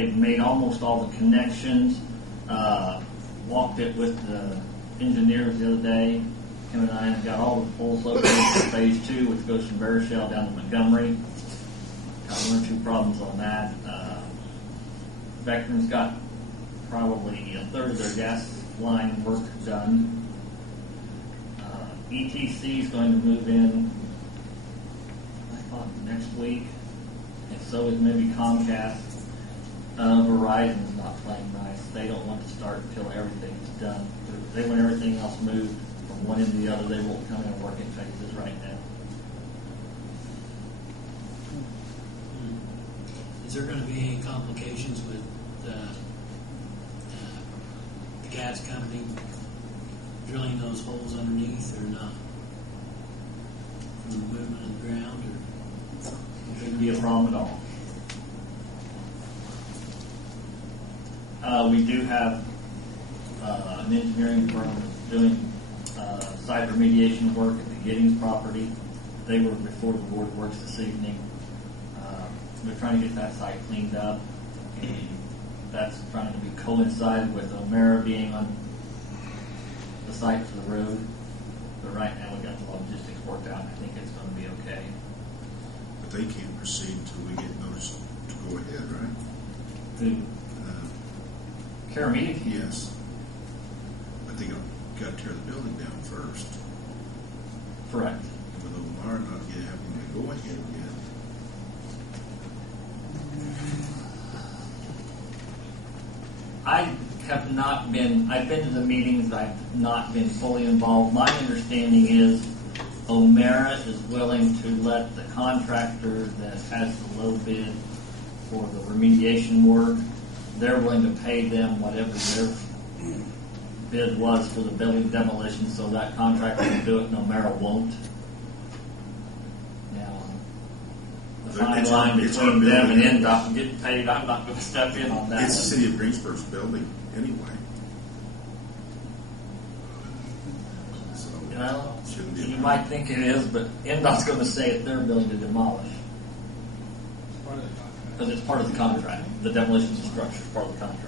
they've made almost all the connections. Walked it with the engineers the other day. Him and I got all the poles located for phase 2, which goes from Barishdale down to Montgomery. Got 1 or 2 problems on that. Vectron's got probably a third of their gas line work done. ETC is going to move in, I thought, next week. And so is maybe Comcast. Verizon's not playing nice. They don't want to start until everything's done. They want everything else moved from one end to the other. They won't come in and work in phases right now. Is there going to be any complications with the gas company drilling those holes underneath or not? From the movement of the ground? Or Shouldn't be a problem at all. We do have an engineering firm doing site remediation work at the Giddings property. They were before the Board of Works this evening. We're trying to get that site cleaned up, and that's trying to be coincide with O'Mara being on the site for the road. But right now we got the logistics worked out, and I think it's going to be okay. But they can't proceed until we get notice to go ahead, right? Who? Caramita? Yes. But they got to tear the building down first. Correct. And with Omar not yet having to go ahead yet. I've been to the meetings, I've not been fully involved. My understanding is O'Mara is willing to let the contractor that has the low bid for the remediation work, they're willing to pay them whatever their bid was for the building demolition, so that contractor will do it and O'Mara won't. Now, the fine line between them and NDOT and getting paid, I'm not going to step in on that. It's the city of Greensburg's building anyway. So, Well, shouldn't be a you problem. might think it is, but NDOT's going to say it's their building to demolish. Because it's part of the contract. The demolition structure is part of the contract.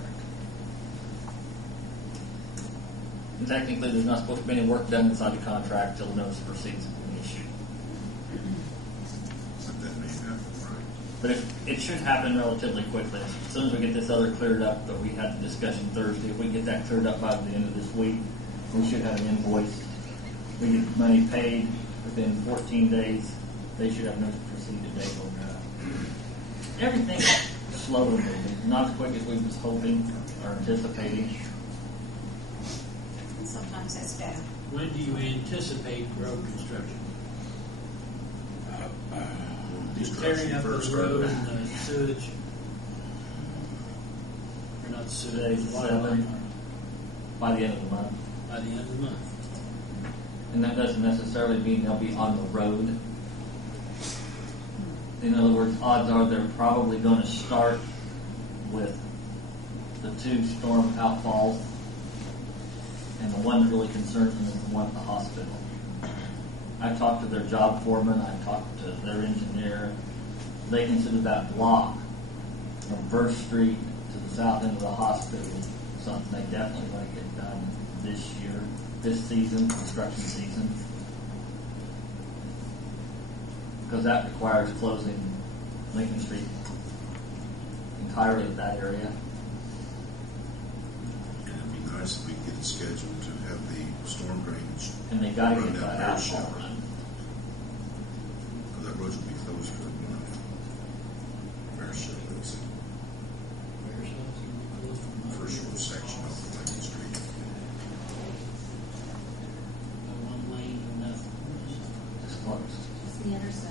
And technically, there's not supposed to be any work done inside the contract till the notice of proceeds has been issued. But that may happen, right? But it should happen relatively quickly. As soon as we get this other cleared up that we had the discussion Thursday, if we get that cleared up by the end of this week, we should have an invoice. We get money paid within 14 days. They should have notice of proceed today on that. Everything's slow moving, not as quick as we was hoping or anticipating. And sometimes that's bad. when do you anticipate road construction? Tearing up the First, road and the sewage? Or not sewage, Today's water 7, by the end of the month. by the end of the month. And that doesn't necessarily mean they'll be on the road. In other words, odds are they're probably going to start with the 2 storm outfalls, and the one that really concerns them is the one at the hospital. I talked to their job foreman, I talked to their engineer. They consider that block from First Street to the south end of the hospital something they definitely want to get done this year, this season, construction season. Because that requires closing Lincoln Street entirely of that area. And it'd be nice if we could get it scheduled to have the storm drainage. And they got to run get down that Bear out. Shower. Because that road will be closed for a month. Bear Shower is the first short section of Lincoln Street. One lane or nothing. It's closed. It's the intersection.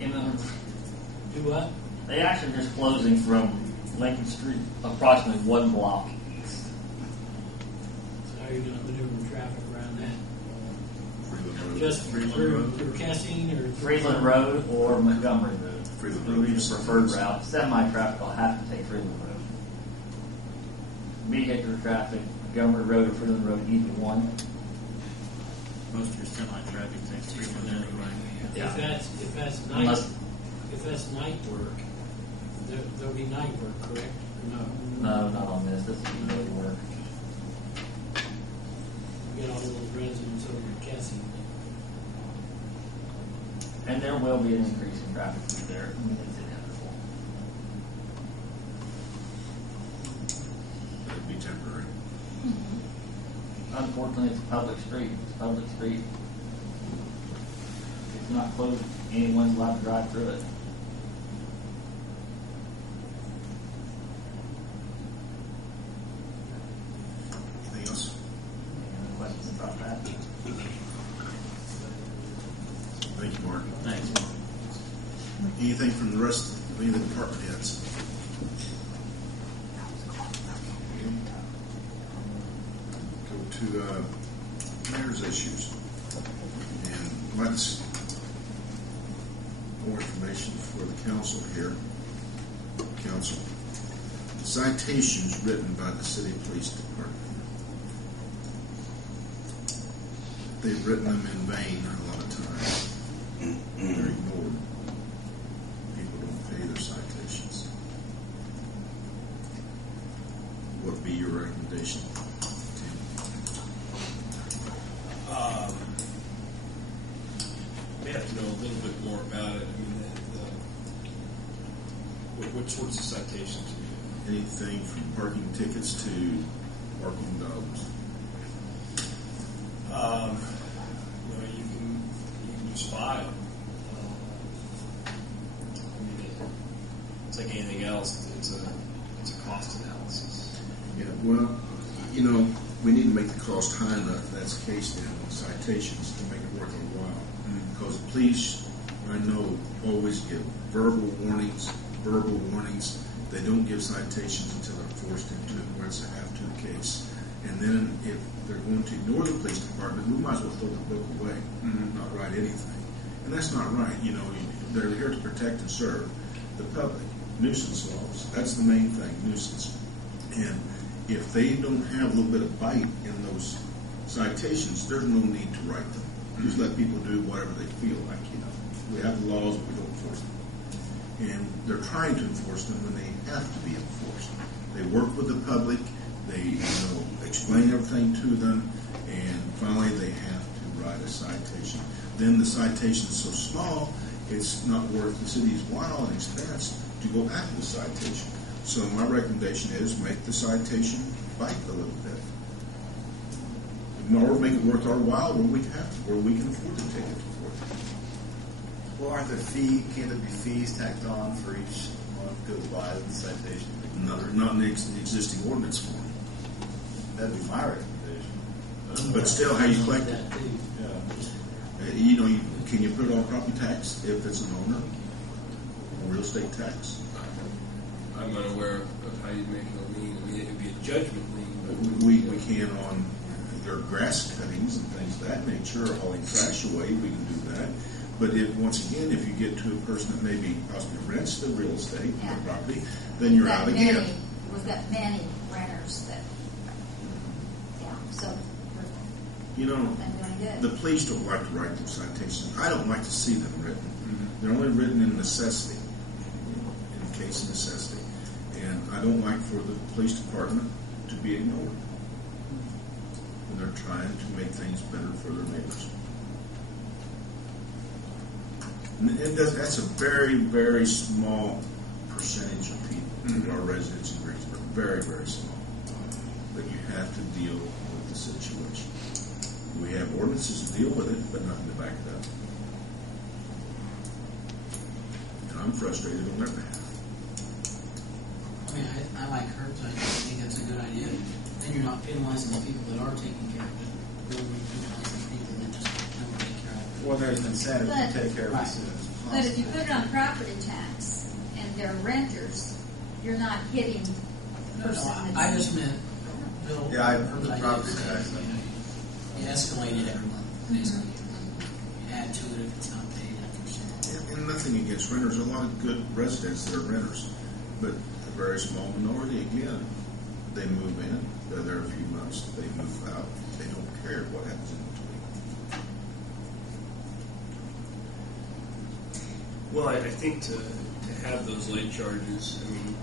You know, Do what? they actually just closing from Lincoln Street approximately 1 block east. So how are you going to maneuver traffic around that? Freeland Road. Just Freeland through Road. Kessing or? Freeland Road or Montgomery Road. Freeland Would Road. be the preferred route. Semi-traffic will have to take Freeland Road. Vehicular traffic, Montgomery Road or Freeland Road, either one. Most of your semi-traffic takes Freeland anyway. Yeah. If that's night, Unless- if that's night work, There'll be night work, correct? Or no? No, not on this. This is daily work. We got all those residents over in Cassie. And there will be an increase in traffic through there. I mean, it's inevitable. It'd be temporary. Unfortunately, it's a public street. It's a public street. It's not closed. Anyone's allowed to drive through it. Anything else? Any other questions about that? Thank you, Mark. Thanks. Anything from the rest of any of the department heads? Go to mayor's issues. And let's more information for the council here. Council. Citations written by the city police department. They've written them in vain a lot of times. They're ignored. People don't pay their citations. What would be your recommendation, Tim? We have to know a little bit more about it. I mean, what sorts of citations? Anything from parking tickets to parking dollars? You can just file. I mean, it's like anything else. It's a cost analysis. Yeah, well, we need to make the cost high enough, that's the case then, on citations to make it worth our while. Because police, I know, always give verbal warnings. They don't give citations until they're forced into it, where it's a have-to case. And then if they're going to ignore the police department, we might as well throw the book away, not write anything. And that's not right. They're here to protect and serve the public. Nuisance laws, that's the main thing, nuisance. And if they don't have a little bit of bite in those citations, there's no need to write them. Just let people do whatever they feel like, We have the laws, but we don't enforce them. And they're trying to enforce them when they have to be enforced. They work with the public, they explain everything to them, and finally they have to write a citation. Then the citation is so small, it's not worth the city's while and expense to go after the citation. So my recommendation is make the citation bite a little bit. Or make it worth our while where we can afford to take it for it. Well, can't there be fees tacked on for each month goes by the citation? Not in the existing ordinance form. That'd be my recommendation. But still, how you collect it? That too. Yeah. Can you put it on property tax if it's an owner? Or real estate tax? I'm unaware of how you make it a lien. I mean, it would be a judgment lien, but We can on their grass cuttings and things of that nature, or hauling trash away, we can do that. But once again, if you get to a person that maybe possibly rents the real estate, Yeah. the property, then you're out again. We've got many renters that, so we're doing good. The police don't like to write those citations. I don't like to see them written. They're only written in necessity, in case of necessity. And I don't like for the police department to be ignored when they're trying to make things better for their neighbors. And that's a very, very small percentage of people who are residents in Greensburg. Very, very small. But you have to deal with the situation. We have ordinances to deal with it, but nothing to back it up. And I'm frustrated on their behalf. I like Kurt's idea. I think that's a good idea. Then you're not penalizing the people that are taking care of it. You're only penalizing the people that just don't take care of it. Well, there's an incentive But- to take care of it Right. as soon as possible. But if you put it on property tax and they're renters, you're not hitting the person that's. I just meant Bill. Yeah, Kurt's the idea property is, tax. You escalate it every month, basically. You add to it if it's not paid after so long. And nothing against renters. There are a lot of good residents that are renters. But a very small minority, again, they move in, they're there a few months, they move out. They don't care what happens in between. well, I think to to have those late charges. I mean,